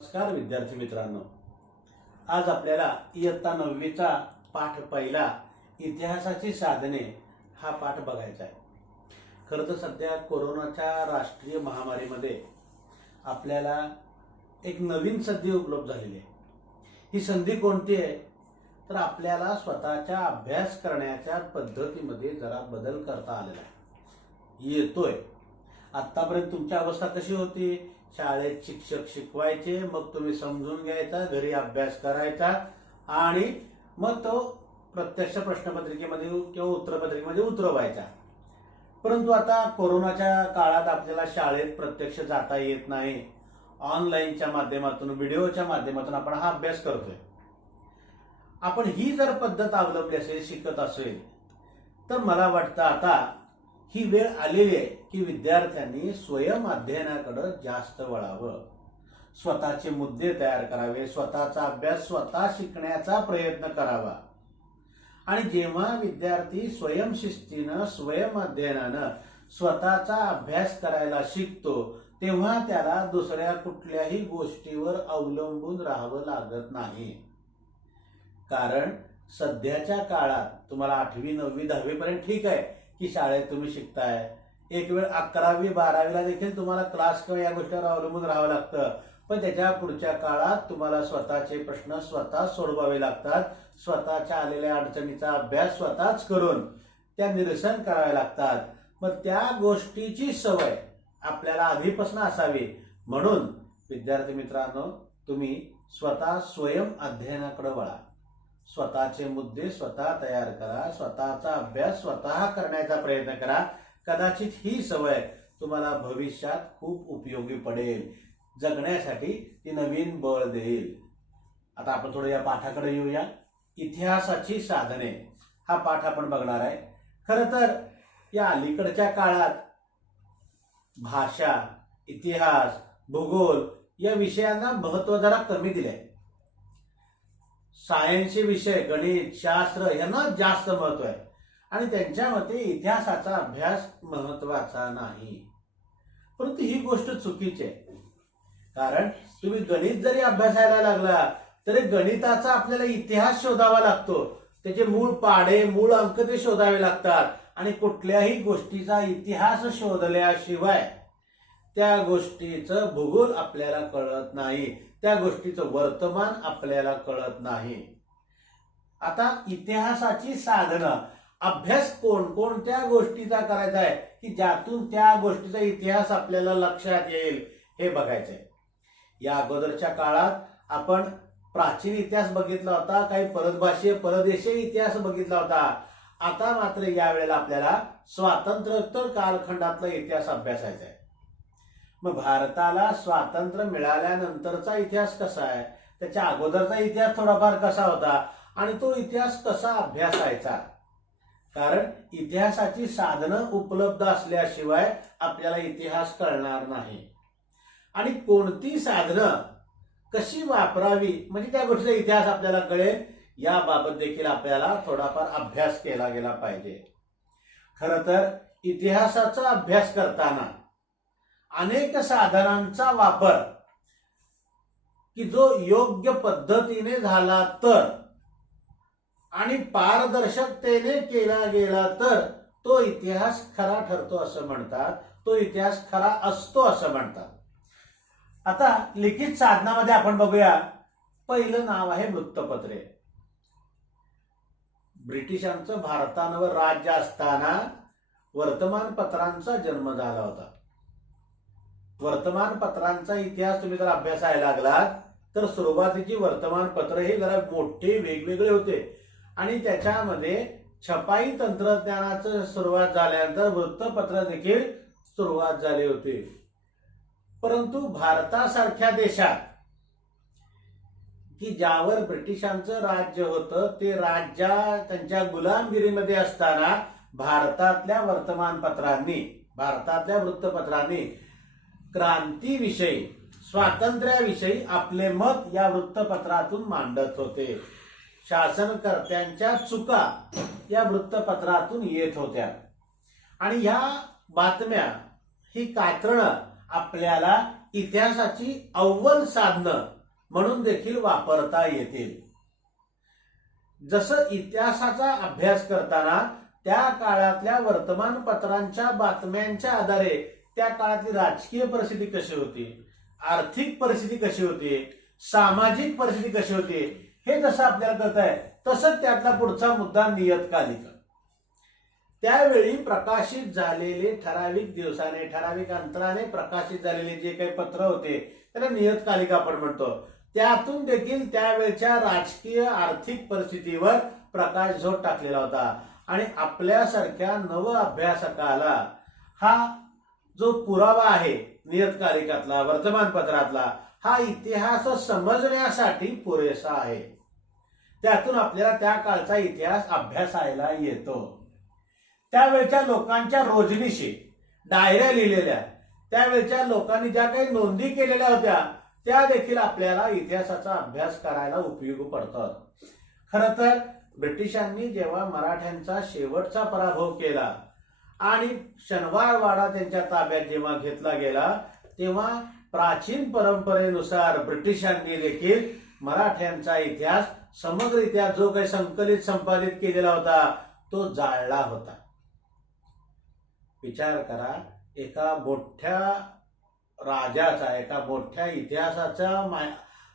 नमस्कार विद्यार्थी मित्रांनो, आज आपल्याला इयत्ता 9वीचा पाठ पहिला इतिहासाची साधने हा पाठ बघायचा आहे। खरं तर सध्या कोरोनाच्या राष्ट्रीय महामारीमध्ये आपल्याला एक नवीन संधी उपलब्ध झालेली आहे। ही संधी कोणती आहे तर आपल्याला स्वतःच्या अभ्यास करण्याच्या पद्धतीमध्ये जरा बदल करता आलेला आहे, येतोय। आतापर्यंत तुमची अवस्था कशी होती? शाळेत शिक्षक शिकवायचे, मग तुम्ही समजून घ्यायचा, घरी अभ्यास करायचा आणि मग तो प्रत्यक्ष प्रश्नपत्रिकेमध्ये किंवा उत्तरपत्रिकेमध्ये उतरवायचा। परंतु आता कोरोनाच्या काळात आपल्याला शाळेत प्रत्यक्ष जाता येत नाही। ऑनलाईनच्या माध्यमातून, व्हिडिओच्या माध्यमातून आपण हा अभ्यास करतोय। आपण ही जर पद्धत अवलंबली असेल, शिकत असेल, तर मला वाटतं आता ही वेळ आलेली आहे की विद्यार्थ्यांनी स्वयं अध्ययनाकडे जास्त वळावं, स्वतःचे मुद्दे तयार करावे, स्वतःचा अभ्यास स्वतः शिकण्याचा प्रयत्न करावा। आणि जेव्हा विद्यार्थी स्वयंशिस्तीनं, स्वयं अध्ययनानं स्वतःचा अभ्यास करायला शिकतो, तेव्हा त्याला दुसऱ्या कुठल्याही गोष्टीवर अवलंबून राहावं लागत नाही। कारण सध्याच्या काळात तुम्हाला 8वी 9वी 10वी पर्यंत ठीक आहे की शाळेत तुम्ही शिकताय, एक वेळ 11वी 12वीला देखील तुम्हाला क्लास किंवा या गोष्टीवर अवलंबून राहावं लागतं। पण त्याच्या पुढच्या काळात तुम्हाला स्वतःचे प्रश्न स्वतः सोडवावे लागतात, स्वतःच्या आलेल्या अडचणीचा अभ्यास स्वतःच करून त्या निरसन करावे लागतात। मग त्या गोष्टीची सवय आपल्याला आधीपासून असावी। म्हणून विद्यार्थी मित्रांनो, तुम्ही स्वतः स्वयं अध्ययनाकडे वळा, स्वतःचे मुद्दे स्वतः तयार करा, स्वतःचा अभ्यास स्वतः करण्याचा प्रयत्न करा। कदाचित ही सवय तुम्हाला भविष्यात खूप उपयोगी पडेल, जगण्यासाठी ती नवीन बळ देईल। आता आपण थोडं या पाठाकडे येऊया। इतिहासाची साधने हा पाठ आपण बघणार आहे। खरं तर या अलीकडच्या काळात भाषा, इतिहास, भूगोल या विषयांना महत्त्व जरा कमी दिले आहे। सायन्सचे विषय, गणित, शास्त्र यांना जास्त महत्त्व आहे आणि त्यांच्या मते इतिहासाचा अभ्यास महत्त्वाचा नाही। परंतु ही गोष्ट चुकीची आहे। कारण तुम्ही गणित जरी अभ्यासायला लागला तरी गणिताचा आपल्याला इतिहास शोधावा लागतो, त्याचे मूळ पाढे, मूळ अंक ते शोधावे लागतात आणि कुठल्याही गोष्टीचा इतिहास शोधल्याशिवाय त्या गोष्टीचं भूगोल आपल्याला कळत नाही, त्या गोष्टीचं वर्तमान आपल्याला कळत नाही। आता इतिहासाची साधनं, अभ्यास कोणकोणत्या गोष्टीचा करायचा आहे की ज्यातून त्या गोष्टीचा इतिहास आपल्याला लक्षात येईल हे बघायचंय। या अगोदरच्या काळात आपण प्राचीन इतिहास बघितला होता, काही परभाषीय परदेशीय इतिहास बघितला होता। आता मात्र यावेळेला आपल्याला स्वातंत्र्योत्तर कालखंडातला इतिहास अभ्यासायचा आहे। मग भारताला स्वातंत्र्य मिळाल्यानंतरचा इतिहास कसा आहे, त्याच्या अगोदरचा इतिहास थोडाफार कसा होता आणि तो इतिहास कसा अभ्यासायचा। कारण इतिहासाची साधनं उपलब्ध असल्याशिवाय आपल्याला इतिहास कळणार नाही आणि कोणती साधनं कशी वापरावी म्हणजे त्या गोष्टीचा इतिहास आपल्याला कळेल, याबाबत देखील आपल्याला थोडाफार अभ्यास केला गेला पाहिजे। खरं तर इतिहासाचा अभ्यास करताना अनेक साधनांचा वापर की जो योग्य पद्धतीने झाला तर आणि पारदर्शकतेने केला गेला तर तो इतिहास खरा ठरतो असं म्हणतात, तो इतिहास खरा असतो असं म्हणतात। आता लिखित साधनामध्ये आपण बघूया। पहिलं नाव आहे वृत्तपत्रे। ब्रिटिशांचं भारतावर राज्य असताना वर्तमानपत्रांचा जन्म झाला होता। वर्तमानपत्रांचा इतिहास तुम्ही जर अभ्यासायला लागलात तर सुरुवातीची वर्तमानपत्र हे जरा मोठे वेगवेगळे होते आणि त्याच्यामध्ये छपाई तंत्रज्ञानाचं सुरुवात झाल्यानंतर वृत्तपत्र देखील सुरुवात झाली होती। परंतु भारतासारख्या देशात की ज्यावर ब्रिटिशांचं राज्य होतं, ते राज्य त्यांच्या गुलामगिरीमध्ये असताना भारतातल्या वृत्तपत्रांनी क्रांतीविषयी, स्वातंत्र्याविषयी आपले मत या वृत्तपत्रातून मांडत होते। शासनकर्त्यांच्या चुका या वृत्तपत्रातून येत होत्या आणि ह्या बातम्या, ही कात्रणं आपल्याला इतिहासाची अव्वल साधनं म्हणून देखील वापरता येतील. जसं इतिहासाचा अभ्यास करताना त्या काळातल्या वर्तमानपत्रांच्या बातम्यांच्या आधारे त्या काळातली राजकीय परिस्थिती कशी होती, आर्थिक परिस्थिती कशी होती, सामाजिक परिस्थिती कशी होती, हे जसं आपल्याला कळत आहे तसंच त्यातला पुढचा मुद्दा नियतकालिका. त्यावेळी प्रकाशित झालेले ठराविक दिवसाने ठराविक अंतराने प्रकाशित झालेले जे काही पत्र होते त्याला नियतकालिका आपण म्हणतो. त्यातून देखील त्यावेळच्या राजकीय आर्थिक परिस्थितीवर प्रकाशझोत टाकलेला होता. आणि आपल्यासारख्या नव अभ्यासकाला हा जो पुरावा आहे नियतकालिकातला वर्तमानपत्रातला हा इतिहास समजण्यासाठी पुरेसा आहे. त्यातून आपल्याला त्या काळचा इतिहास अभ्यासायला येतो. त्यावेळच्या लोकांच्या रोजनिशी डायऱ्या लिहिलेल्या त्यावेळच्या लोकांनी ज्या काही नोंदी केलेल्या होत्या त्या देखील आपल्याला इतिहासाचा अभ्यास करायला उपयोगी पडतात. खरं तर ब्रिटिशांनी जेव्हा मराठ्यांचा शेवटचा पराभव केला आणि शनिवारवाडा त्यांच्या ताब्यात जेव्हा घेतला गेला तेव्हा प्राचीन परंपरेनुसार ब्रिटिशांनी देखील मराठ्यांचा इतिहास समग्र इतिहास जो काही संकलित संपादित केलेला होता तो जाळला होता. विचार करा, एका मोठ्या राजाचा एका मोठ्या इतिहासाचा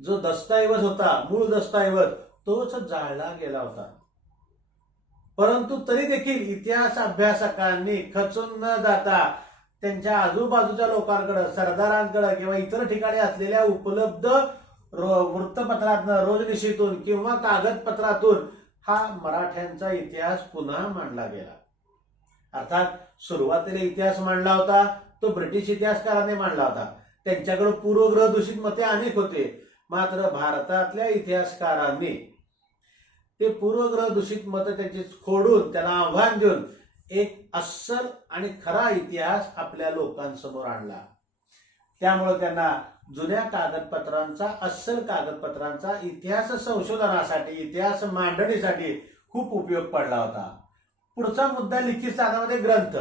जो दस्तऐवज होता मूळ दस्तऐवज तोच जाळला गेला होता. परंतु तरी देखील इतिहास अभ्यासकांनी खचून न जाता त्यांच्या आजूबाजूच्या लोकांकडे सरदारांकडे किंवा इतर ठिकाणी असलेल्या उपलब्ध वृत्तपत्रातून रोजनिशीतून किंवा कागदपत्रातून हा मराठ्यांचा इतिहास पुन्हा मांडला गेला. अर्थात सुरुवातीला इतिहास मांडला होता तो ब्रिटिश इतिहासकारांनी मांडला होता. त्यांच्याकडे पूर्वग्रह दूषित मते अनेक होते. मात्र भारतातल्या इतिहासकारांनी ते पूर्वग्रह दूषित मत त्यांची खोडून त्यांना आव्हान देऊन एक अस्सल आणि खरा इतिहास आपल्या लोकांसमोर आणला. त्यामुळे त्यांना जुन्या कागदपत्रांचा अस्सल कागदपत्रांचा इतिहास संशोधनासाठी इतिहास मांडणीसाठी खूप उपयोग पडला होता. पुढचा मुद्दा लिखित साधनामध्ये ग्रंथ.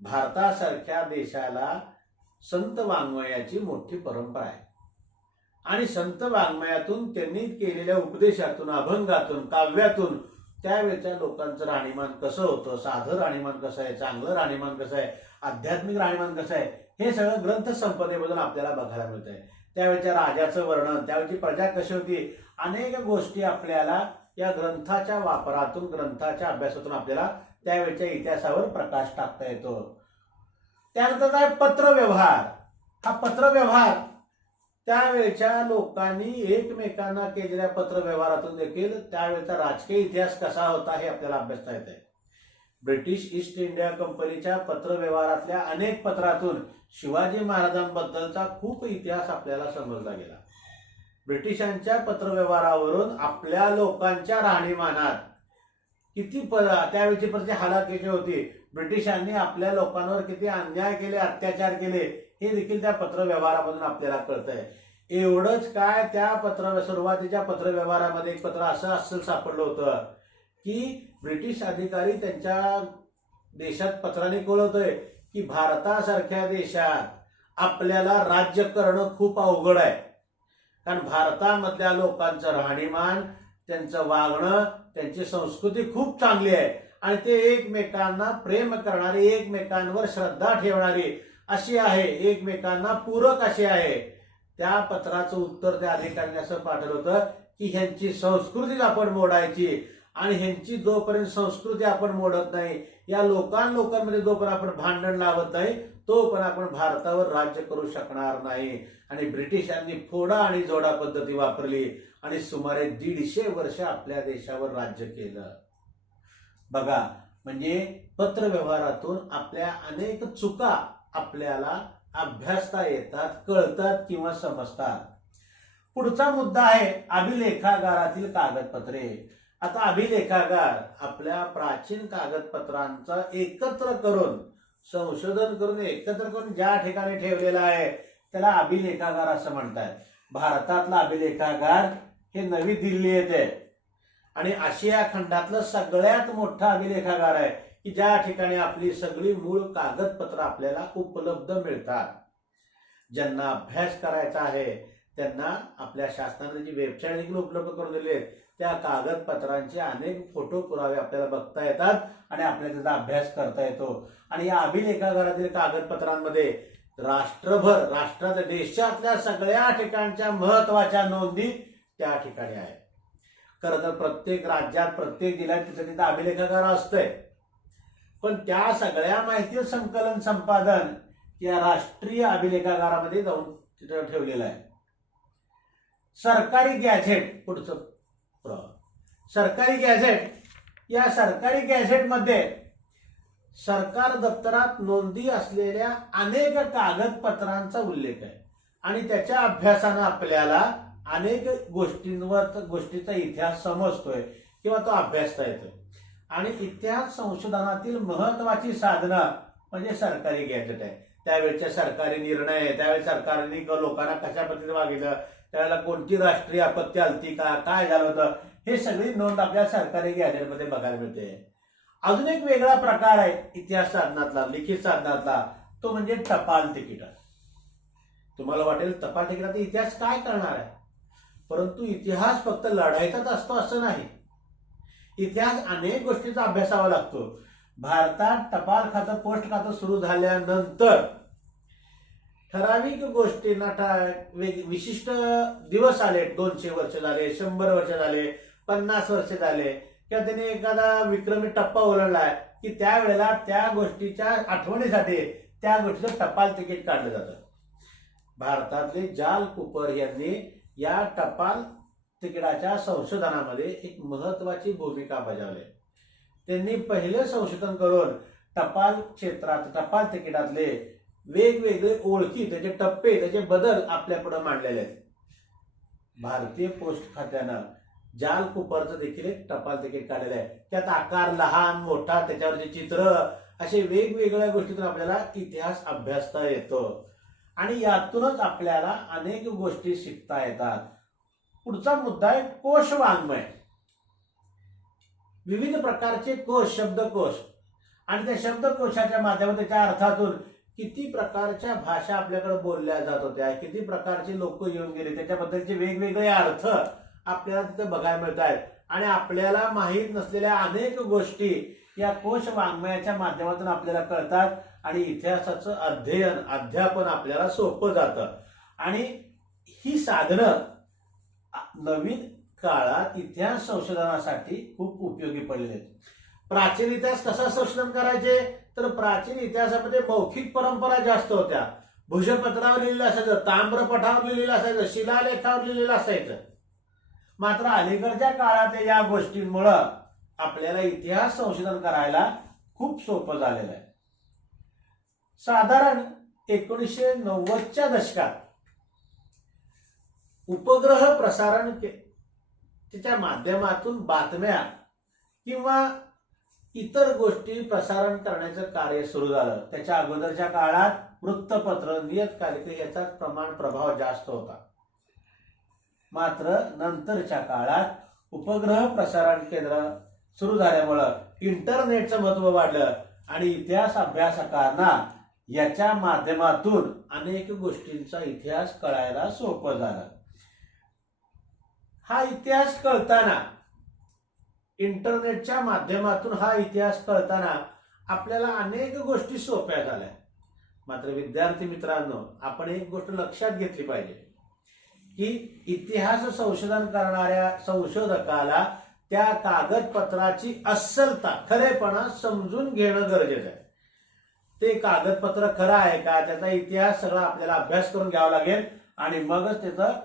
भारतासारख्या देशाला संत वाङ्मयाची मोठी परंपरा आहे आणि संत वाङ्मयातून त्यांनी केलेल्या उपदेशातून अभंगातून काव्यातून त्यावेळच्या लोकांचं राहणीमान कसं होतं, साधं राहणीमान कसं आहे, चांगलं राहणीमान कसं आहे, आध्यात्मिक राहणीमान कसं आहे, हे सगळं ग्रंथ संपदेमधून आपल्याला बघायला मिळत आहे. त्यावेळच्या राजाचं वर्णन, त्यावेळची प्रजा कशी होती, अनेक गोष्टी आपल्याला या ग्रंथाच्या वापरातून ग्रंथाच्या अभ्यासातून आपल्याला त्यावेळच्या इतिहासावर प्रकाश टाकता येतो. त्यानंतर काय पत्रव्यवहार. हा पत्रव्यवहार त्यावेळच्या लोकांनी एकमेकांना केलेल्या पत्रव्यवहारातून देखील त्यावेळचा राजकीय इतिहास कसा होता हे आपल्याला अभ्यासता येत आहे. ब्रिटिश ईस्ट इंडिया कंपनीच्या पत्रव्यवहारातल्या अनेक पत्रातून शिवाजी महाराजांबद्दलचा खूप इतिहास आपल्याला समजला गेला. ब्रिटिशांच्या पत्रव्यवहारावरून आपल्या लोकांच्या राहणीमानात किती त्यावेळची परिस्थिती हलाखीची होती, ब्रिटिशांनी आपल्या लोकांवर किती अन्याय केले, अत्याचार केले हे देखील त्या पत्रव्यवहारामधून आपल्याला कळतंय. एवढंच काय, त्या सुरुवातीच्या पत्रव्यवहारामध्ये एक पत्र असं सापडलं होतं की ब्रिटिश अधिकारी त्यांच्या देशात पत्राने कळवतोय की भारतासारख्या देशात आपल्याला राज्य करणं खूप अवघड आहे. कारण भारतामधल्या लोकांचं राहणीमान, त्यांचं वागणं, त्यांची संस्कृती खूप चांगली आहे आणि ते एकमेकांना प्रेम करणारी, एकमेकांवर श्रद्धा ठेवणारी अशी आहे, एकमेकांना पूरक अशी आहे. त्या पत्राचं उत्तर त्या अधिकाऱ्यांनी असं पाठवलं होतं की ह्यांची संस्कृतीच आपण मोडायची आणि ह्यांची जोपर्यंत संस्कृती आपण मोडत नाही, या लोकांमध्ये जोपर्यंत आपण भांडण लावत नाही तोपर्यंत आपण भारतावर राज्य करू शकणार नाही. आणि ब्रिटिशांनी फोडा आणि जोडा पद्धती वापरली आणि सुमारे 150 वर्ष आपल्या देशावर राज्य केलं. बघा, म्हणजे पत्रव्यवहारातून आपल्या अनेक चुका आपल्याला अभ्यासता येतात, कळतात किंवा समजतात. पुढचा मुद्दा आहे अभिलेखागारातील कागदपत्रे. आता अभिलेखागार आपल्या प्राचीन कागदपत्रांचा एकत्र करून संशोधन करून एकत्र करून ज्या ठिकाणी ठेवलेला आहे त्याला अभिलेखागार असं म्हणतात. भारतातला अभिलेखागार हे नवी दिल्ली येथे आणि आशिया खंडातलं सगळ्यात मोठा अभिलेखागार आहे की ज्या ठिकाणी आपली सगळी मूळ कागदपत्र आपल्याला उपलब्ध मिळतात. ज्यांना अभ्यास करायचा आहे त्यांना आपल्या शासनाने जी वेबसाईट देखील उपलब्ध करून दिली आहे त्या कागदपत्रांचे अनेक फोटो पुरावे आपल्याला बघता येतात आणि आपल्याला त्याचा अभ्यास करता येतो. आणि या अभिलेखागारातील कागदपत्रांमध्ये राष्ट्रात देशातल्या सगळ्या ठिकाणच्या महत्वाच्या नोंदी त्या ठिकाणी आहेत. खरं तर प्रत्येक राज्यात प्रत्येक जिल्ह्यात तिथं अभिलेखागार असतंय, पण त्या सगळ्या माहिती संकलन संपादन या राष्ट्रीय अभिलेखागारामध्ये जाऊन तिथं ठेवलेलं आहे. सरकारी गॅझेट पुढचं सरकारी गॅझेट, या सरकारी गॅझेटमध्ये सरकार दप्तरात नोंदी असलेल्या अनेक कागदपत्रांचा उल्लेख आहे आणि त्याच्या अभ्यासानं आपल्याला अनेक गोष्टीचा इतिहास समजतोय किंवा तो अभ्यासता येतोय. आणि इतिहास संशोधनातील महत्वाची साधनं म्हणजे सरकारी गॅझेट आहे. त्यावेळेचे सरकारी निर्णय, त्यावेळी सरकारने लोकांना कशा पद्धतीने वागितलं, त्यावेळेला कोणती राष्ट्रीय आपत्ती आलती का, काय झालं होतं, हे सगळी नोंद आपल्या सरकारी गॅझेटमध्ये बघायला मिळते. अजून एक वेगळा प्रकार आहे इतिहास साधनातला, लिखित साधनातला, तो म्हणजे टपाल तिकीट. तुम्हाला वाटेल टपाल तिकिटाचा इतिहास काय करणार आहे, परंतु इतिहास फक्त लढाईचाच असतो असं नाही. इतिहास अनेक गोष्टीचा अभ्यासावा लागतो. भारतात टपाल खातं, पोस्ट खातं सुरू झाल्यानंतर ठराविक गोष्टींना विशिष्ट दिवस आले, 200 वर्ष झाले, 100 वर्ष झाले, 50 वर्ष झाले, किंवा त्याने एखादा विक्रमी टप्पा ओलांडलाय की त्यावेळेला त्या गोष्टीच्या आठवणीसाठी त्या गोष्टीचं टपाल तिकीट काढलं जातं. भारतातले जाल कुपर यांनी या टपाल तिकिटाच्या संशोधनामध्ये एक महत्वाची भूमिका बजावली. त्यांनी पहिले संशोधन करून टपाल क्षेत्रात टपाल तिकिटातले वेगवेगळे ओळखी, त्याचे टप्पे, त्याचे बदल आपल्यापुढे मांडलेले आहेत. भारतीय पोस्ट खात्यानं जाल कुपरचं देखील एक टपाल तिकीट काढलेलं आहे. त्यात आकार लहान मोठा, त्याच्यावरचे चित्र, असे वेगवेगळ्या गोष्टीतून आपल्याला इतिहास अभ्यासता येतो आणि यातूनच आपल्याला अनेक गोष्टी शिकता येतात. पुढचा मुद्दा आहे कोश वाङ्मय. विविध प्रकारचे कोश, शब्दकोश, आणि त्या शब्दकोशाच्या माध्यमातून त्याच्या अर्थातून किती प्रकारच्या भाषा आपल्याकडे बोलल्या जात होत्या, किती प्रकारचे लोक येऊन गेले, त्याच्याबद्दलचे वेगवेगळे अर्थ आपल्याला तिथे बघायला मिळत आहेत. आणि आपल्याला माहीत नसलेल्या अनेक गोष्टी या कोश वाङ्मयाच्या माध्यमातून आपल्याला कळतात आणि इतिहासाचं अध्ययन, अध्यापन आपल्याला सोपं जातं. आणि ही साधनं नवीन काळात इतिहास संशोधनासाठी खूप उपयोगी पडलेले आहेत. प्राचीन इतिहास कसा संशोधन करायचे, तर प्राचीन इतिहासामध्ये मौखिक परंपरा जास्त होत्या. भुजपत्रावर लिहिलेलं असायचं, ताम्रपटावर लिहिलेलं असायचं, शिलालेखावर लिहिलेलं असायचं. मात्र अलीकडच्या काळात या गोष्टींमुळं आपल्याला इतिहास संशोधन करायला खूप सोपं झालेलं आहे. साधारण 1990च्या दशकात उपग्रह प्रसारण त्याच्या माध्यमातून बातम्या किंवा इतर गोष्टी प्रसारण करण्याचं कार्य सुरू झालं. त्याच्या अगोदरच्या काळात वृत्तपत्र, नियतकालिके याचा प्रभाव जास्त होता. मात्र नंतरच्या काळात उपग्रह प्रसारण केंद्र सुरू झाल्यामुळं इंटरनेटचं महत्व वाढलं आणि इतिहास अभ्यासकांना याच्या माध्यमातून अनेक गोष्टींचा इतिहास कळायला सोपं झालं. हा इतिहास कळताना, इंटरनेटच्या माध्यमातून हा इतिहास कळताना आपल्याला अनेक गोष्टी सोप्या झाल्या. मात्र विद्यार्थी मित्रांनो, आपण एक गोष्ट लक्षात घेतली पाहिजे की इतिहास संशोधन करणाऱ्या संशोधकाला त्या कागदपत्राची अस्सलता, खरेपणा समजून घेणं गरजेचं आहे. ते कागदपत्र खरं आहे का, त्याचा इतिहास सगळा आपल्याला अभ्यास करून घ्यावा लागेल आणि मगच त्याचं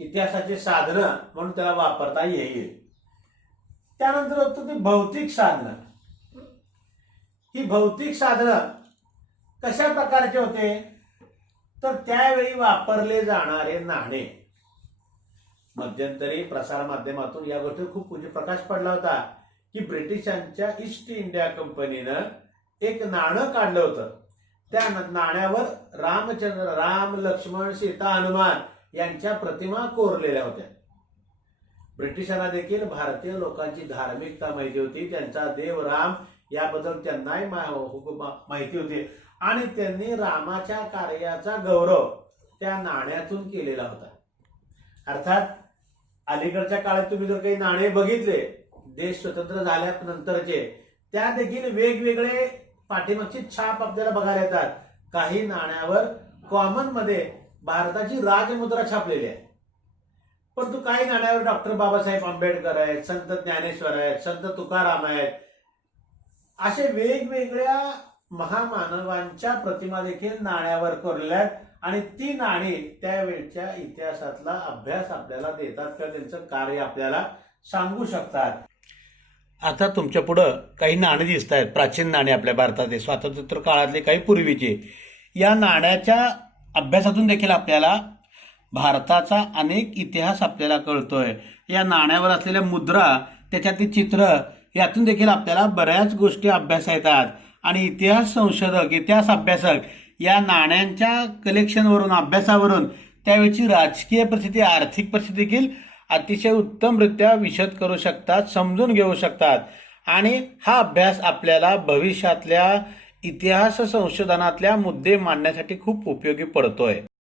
इतिहासाचे साधनं म्हणून त्याला वापरता येईल. त्यानंतर होतं ती भौतिक साधनं. ही भौतिक साधनं कशा प्रकारचे होते, तर त्यावेळी वापरले जाणारे नाणे. मध्यंतरी प्रसार माध्यमातून या गोष्टीवर खूप प्रकाश पडला होता की ब्रिटिशांच्या ईस्ट इंडिया कंपनीनं एक नाणं काढलं होतं. त्या नाण्यावर राम, लक्ष्मण, सीता, हनुमान यांच्या प्रतिमा कोरलेल्या होत्या. ब्रिटिशांना देखील भारतीय लोकांची धार्मिकता माहिती होती, त्यांचा देव राम याबद्दल त्यांनाही माहिती होती आणि त्यांनी रामाच्या कार्याचा गौरव त्या नाण्यातून केलेला होता. अर्थात अलीकडच्या काळात तुम्ही जर काही नाणे बघितले देश स्वतंत्र झाल्यानंतरचे, त्या देखील वेगवेगळे पाठीमागची छाप आपल्याला बघायला येतात. काही नाण्यावर कॉमन मध्ये भारताची राजमुद्रा छापलेली आहे, परंतु काही नाण्यावर डॉक्टर बाबासाहेब आंबेडकर आहेत, संत ज्ञानेश्वर आहेत, संत तुकाराम आहेत, असे वेगवेगळ्या महामानवांच्या प्रतिमा देखील नाण्यावर कोरलेल्या आहेत. आणि ती नाणी त्यावेळच्या इतिहासातला अभ्यास आपल्याला देतात किंवा त्यांचं कार्य आपल्याला सांगू शकतात. आता तुमच्या पुढं काही नाणी दिसत आहेत, प्राचीन नाणी आपल्या भारतातील स्वातंत्र्य काळातले, काही पूर्वीचे. या नाण्याच्या अभ्यासातून देखील आपल्याला भारताचा अनेक इतिहास आपल्याला कळतोय. या नाण्यावर असलेल्या मुद्रा, त्याच्यातील चित्र, यातून देखील आपल्याला बऱ्याच गोष्टी अभ्यासा येतात. आणि इतिहास संशोधक, इतिहास अभ्यासक या नाण्यांच्या कलेक्शनवरून, अभ्यासावरून त्यावेळची राजकीय परिस्थिती, आर्थिक परिस्थिती देखील अतिशय उत्तमरित्या विशद करू शकतात, समजून घेऊ शकतात. आणि हा अभ्यास आपल्याला भविष्यातल्या इतिहास संशोधनातल्या मुद्दे मांडण्यासाठी खूप उपयोगी पडतोय.